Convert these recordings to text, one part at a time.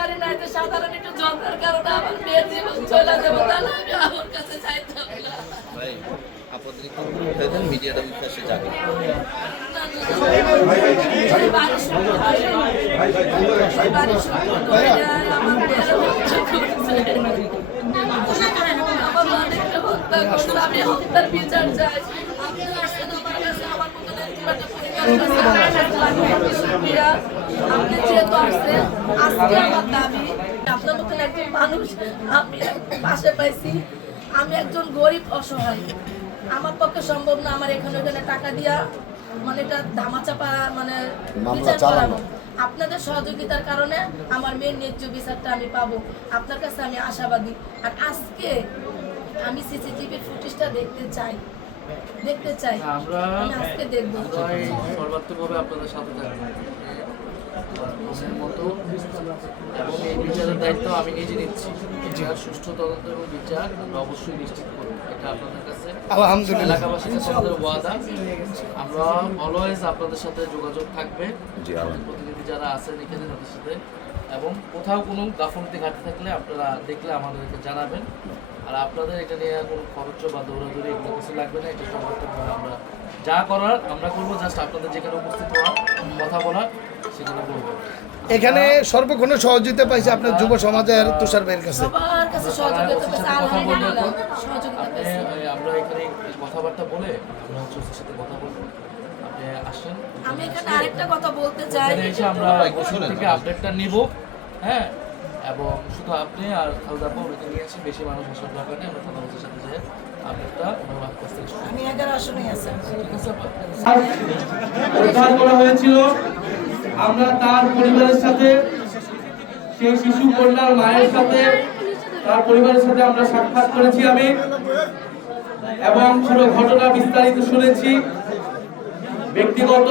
পারি না, যে সাধারণ একটু যন্ত্রের কারণে আমার মেয়ের জীবন চলে যাবে, তাহলে আমি আমার কাছে চাইতাম না। ভাই আপনাদের একটু উঠে দেন, মিডিয়াটা বিকাশে যাবে। আমি হত্যার বিচার চাই। আপনি আসছেন আমার কাছে, আমার মতন আপনি যেহেতু আসছেন, আজকে আমার দাবি আপনার মতন একজন মানুষ আমি পাশে পাইছি। আমি একজন গরিব অসহায়, আমার পক্ষে সম্ভব না আমার এখানে ওখানে টাকা দিয়া মানে এটা ধামাচাপা মানে বিচার করানো। আপনাদের সহযোগিতার কারণে আমার মেয়ের ন্যায্য বিচারটা আমি পাবো, আপনার কাছে আমি আশাবাদী। আর আজকে আমি সিসিটিভি ফুটেজটা দেখতে চাই। আমরা আজকে দেখবো। সর্বাত্মকভাবে আপনাদের সাথে থাকবো মতো, এবং এই বিচারের দায়িত্ব আমি নিজে নিচ্ছি। এটার সুষ্ঠু তদন্ত এবং বিচার আমরা অবশ্যই নিশ্চিত করবো, এটা আপনাদের কাছে আলহামদুলিল্লাহ এলাকাবাসীর কাছে আমাদের ওয়াদা। আমরা অলওয়েজ আপনাদের সাথে যোগাযোগ থাকবে, প্রতিনিধি যারা আছেন এখানে তাদের সাথে, এবং কোথাও কোনো গাফলতি ঘাটতি থাকলে আপনারা দেখলে আমাদেরকে জানাবেন। আর আপনাদের এটা নিয়ে কোনো খরচ বা দৌড়াদৌড়ি এগুলো কিছু লাগবে না, এটা সর্বাত্মকভাবে আমরা যা করার আমরা করবো। জাস্ট আপনাদের যেখানে উপস্থিত হওয়ার কথা বলার সেখানে বলবো। এখানে সর্বক্ষণ সহযোগিতা পাইছে আপনার যুব সমাজের তুষার ভাইয়ের কাছে। সবার কাছে সহযোগিতা পেয়েছে, আলহামদুলিল্লাহ সহযোগিতা পেয়েছে। আমরা এখানে কথাবার্তা বলে আমরা হচ্ছে ওর সাথে কথা বলবো, আপনি আসেন। আমি এখানে আরেকটা কথা বলতে চাই, এখানে এসে আমরা থেকে আপডেটটা নিব, হ্যাঁ, এবং শুধু আপনি আর খালদাপু ওকে নিয়ে আসেন, বেশি মানুষ আসার দরকার নেই। আমরা থানাবাসীর সাথে যে আপডেটটা ওনার কাছ থেকে আমি 11 আসনেই আছি। ঠিক আছে। উদ্ধার করা হয়েছিল। আমরা তার পরিবারের সাথে, সেই শিশু কন্যার মায়ের সাথে, তার পরিবারের সাথে আমরা সাক্ষাৎ করেছি আমি, এবং পুরো ঘটনা বিস্তারিত শুনেছি। ব্যক্তিগত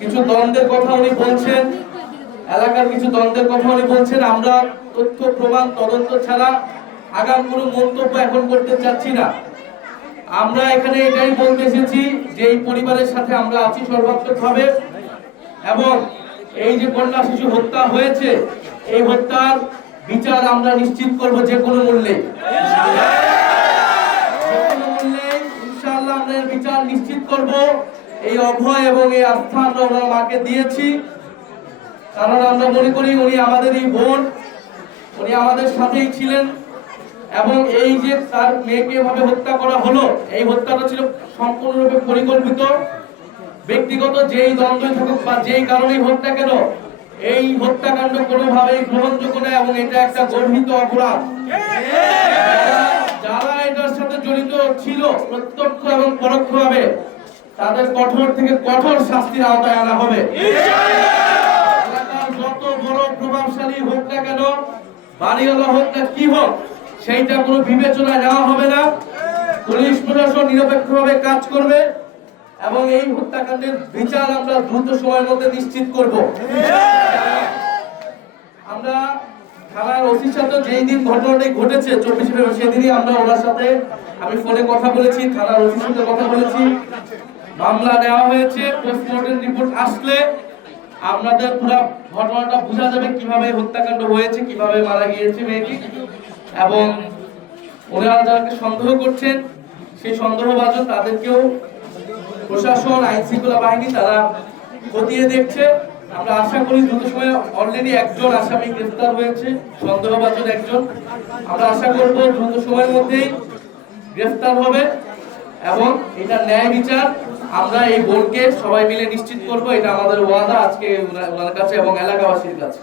কিছু দ্বন্দ্বের কথা উনি বলছেন, এলাকার কিছু দ্বন্দ্বের কথা উনি বলছেন। আমরা তথ্য প্রমাণ তদন্ত ছাড়া আগাম কোনো মন্তব্য এখন করতে চাচ্ছি না। আমরা এখানে এটাই বলতে এসেছি যে এই পরিবারের সাথে আমরা আছি সর্বাত্মকভাবে, এবং এই যে কন্যা শিশু হত্যা হয়েছে এই হত্যার বিচার আমরা নিশ্চিত করব যে কোনো মূল্যে। ইনশাআল্লাহ আমরা এর বিচার নিশ্চিত করব। এই অভয় এবং এই আস্থা আমরা ওনার মাকে দিয়েছি, কারণ আমরা মনে করি উনি আমাদের এই বোন, উনি আমাদের সাথেই ছিলেন। এবং এই যে তার মেয়েকে এভাবে হত্যা করা হলো, এই হত্যাটা ছিল সম্পূর্ণরূপে পরিকল্পিত। ব্যক্তিগত যেই দ্বন্দ্ব থাকুক বা যেই কারণেই হত্যা কেন, এই হত্যাকাণ্ড কোনোভাবেই গ্রহণযোগ্য নয়, এবং এটা একটা গর্হিত অপরাধ। যারা এটার সাথে জড়িত ছিল প্রত্যক্ষ এবং পরোক্ষভাবে, তাদের কঠোর থেকে কঠোর শাস্তির আওতায় আনা হবে। এলাকার যত বড় প্রভাবশালী হোক না কেন, বাড়িওয়ালা হোক না কি হোক, সেইটা কোনো বিবেচনায় নেওয়া হবে না। পুলিশ প্রশাসন নিরপেক্ষভাবে কাজ করবে, এবং এই হত্যাকাণ্ডের বিচার আমরা দ্রুত সময়ের মধ্যে নিশ্চিত করব। আমরা থানার ওসির সাথে যেই দিন ঘটনাটি ঘটেছে 24 ফেব্রুয়ারি, সেদিনই আমরা ওনার সাথে আমি ফোনে কথা বলেছি, থানার ওসির সাথে কথা বলেছি। মামলা নেওয়া হয়েছে, পোস্টমর্টেম রিপোর্ট আসলে আপনাদের পুরো ঘটনাটা বোঝা যাবে কিভাবে হত্যাকাণ্ড হয়েছে, কিভাবে মারা গিয়েছে মেয়েটি। এবং ওনারা যাদেরকে সন্দেহ করছেন, সেই সন্দেহভাজন তাদেরকেও প্রশাসন, আইন শৃঙ্খলা বাহিনী তারা খতিয়ে দেখছে। আমরা আশা করি দ্রুত সময়ে, অলরেডি একজন আসামি গ্রেফতার হয়েছে, সন্দেহভাজন একজন। আমরা আশা করব দ্রুত সময়ের মধ্যেই গ্রেফতার হবে, এবং এটা ন্যায় বিচার আমরা এই বোনকে সবাই মিলে নিশ্চিত করব। এটা আমাদের ওয়াদা আজকে ওনার কাছে এবং এলাকাবাসীর কাছে।